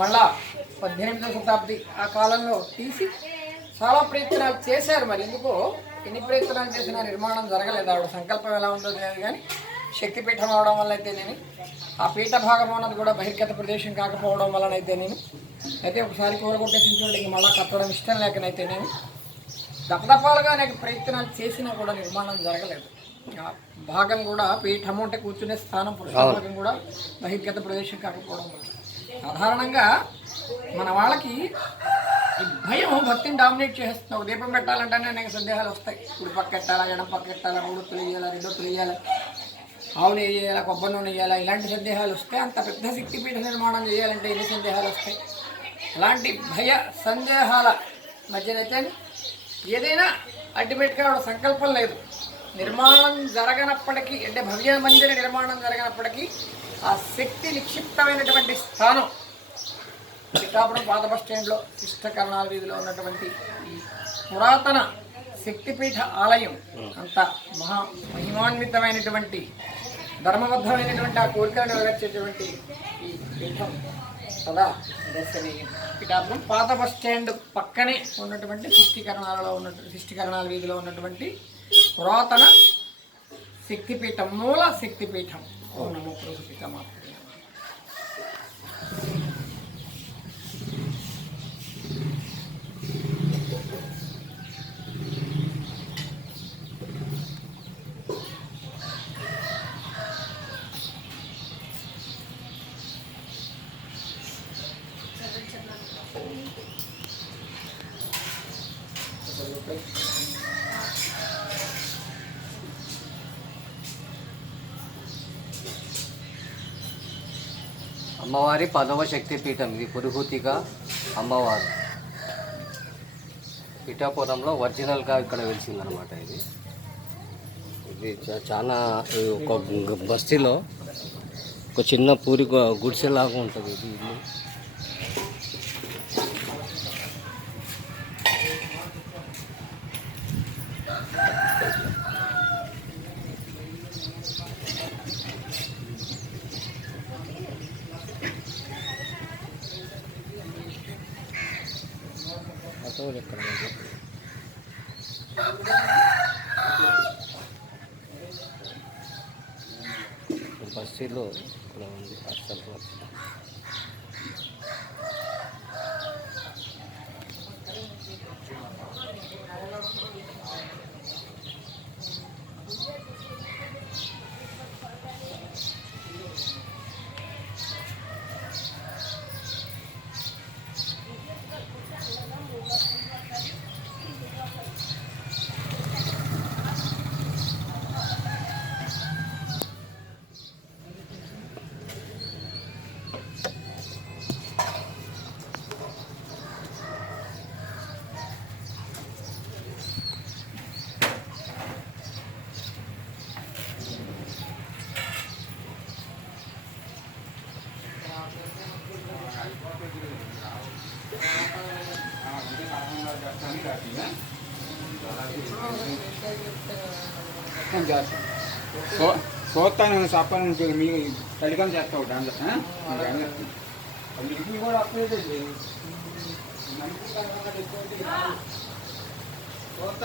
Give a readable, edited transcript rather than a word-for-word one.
మళ్ళా 18వ శతాబ్ది ఆ కాలంలో తీసి చాలా ప్రయత్నాలు చేశారు. మరి ఎందుకో ఎన్ని ప్రయత్నాలు చేసినా నిర్మాణం జరగలేదు. ఆవిడ సంకల్పం ఎలా ఉందో తెలియదు కానీ శక్తిపీఠం అవడం వల్ల అయితేనేమి, ఆ పీఠ భాగం అన్నది కూడా బహిర్గత ప్రదేశం కాకపోవడం వలనైతేనేమి, అయితే ఒకసారి కూరగొట్టేసిన చోటు ఇంక మళ్ళీ కట్టడం ఇష్టం లేకనైతేనేమి దపదపాలుగా అనేక ప్రయత్నాలు చేసినా కూడా నిర్మాణం జరగలేదు. ఆ భాగం కూడా పీఠము అంటే కూర్చునే స్థానం పురుష భాగం కూడా బహిర్గత ప్రదేశం కాకపోవడం వల్ల సాధారణంగా మన వాళ్ళకి ఈ భయం భక్తిని డామినేట్ చేస్తున్నావు. దీపం పెట్టాలంటేనే అనేక సందేహాలు వస్తాయి. ఇప్పుడు పక్క పెట్టాలా, ఎడం పక్క పెట్టాలా, మూడొత్తులు వేయాలా, రెండొత్తులు వేయాలా, ఆవులు వేయాలా, కొబ్బరి నూనె వేయాలా, ఇలాంటి సందేహాలు వస్తాయి. అంత పెద్ద శక్తిపీఠ నిర్మాణం చేయాలంటే ఎన్ని సందేహాలు వస్తాయి. అలాంటి భయ సందేహాల మధ్యనైతే ఏదైనా అల్టిమేట్గా ఆవిడ సంకల్పం లేదు. నిర్మాణం జరగనప్పటికీ అంటే భవ్య మందిర నిర్మాణం జరగనప్పటికీ ఆ శక్తి నిక్షిప్తమైనటువంటి స్థానం పిఠాపురం పాత బస్ స్టాండ్లో శిష్టకరణాల వీధిలో ఉన్నటువంటి ఈ పురాతన శక్తిపీఠ ఆలయం అంత మహిమాన్వితమైనటువంటి ధర్మబద్ధమైనటువంటి ఆ కోరికలు నెరవేర్చేటువంటి ఈ పీఠం సదా దర్శనీయం. పిఠాపురం పాత బస్ స్టాండ్ పక్కనే ఉన్నటువంటి శిష్టికరణాల వీధిలో ఉన్నటువంటి పురాతన శక్తిపీఠం, మూల శక్తిపీఠం. నమో ప్రభుపీఠమా. అమ్మవారి 10వ శక్తిపీఠం. ఇది పురుహూతిగా అమ్మవారు పిఠాపురంలో ఒరిజినల్గా ఇక్కడ వెలిసిందనమాట. ఇది చాలా ఒక బస్తీలో ఒక చిన్న పూరి గుడిసెలాగా ఉంటుంది ఇది ఇల్లు. ఎక్కడ బస్సులో ఇక్కడ ఉంది అసలు. చూస్తాను చెప్పాను మీ తల్లికం చేస్తావు దాంట్లో కూడా అప్పుడే చూస్తా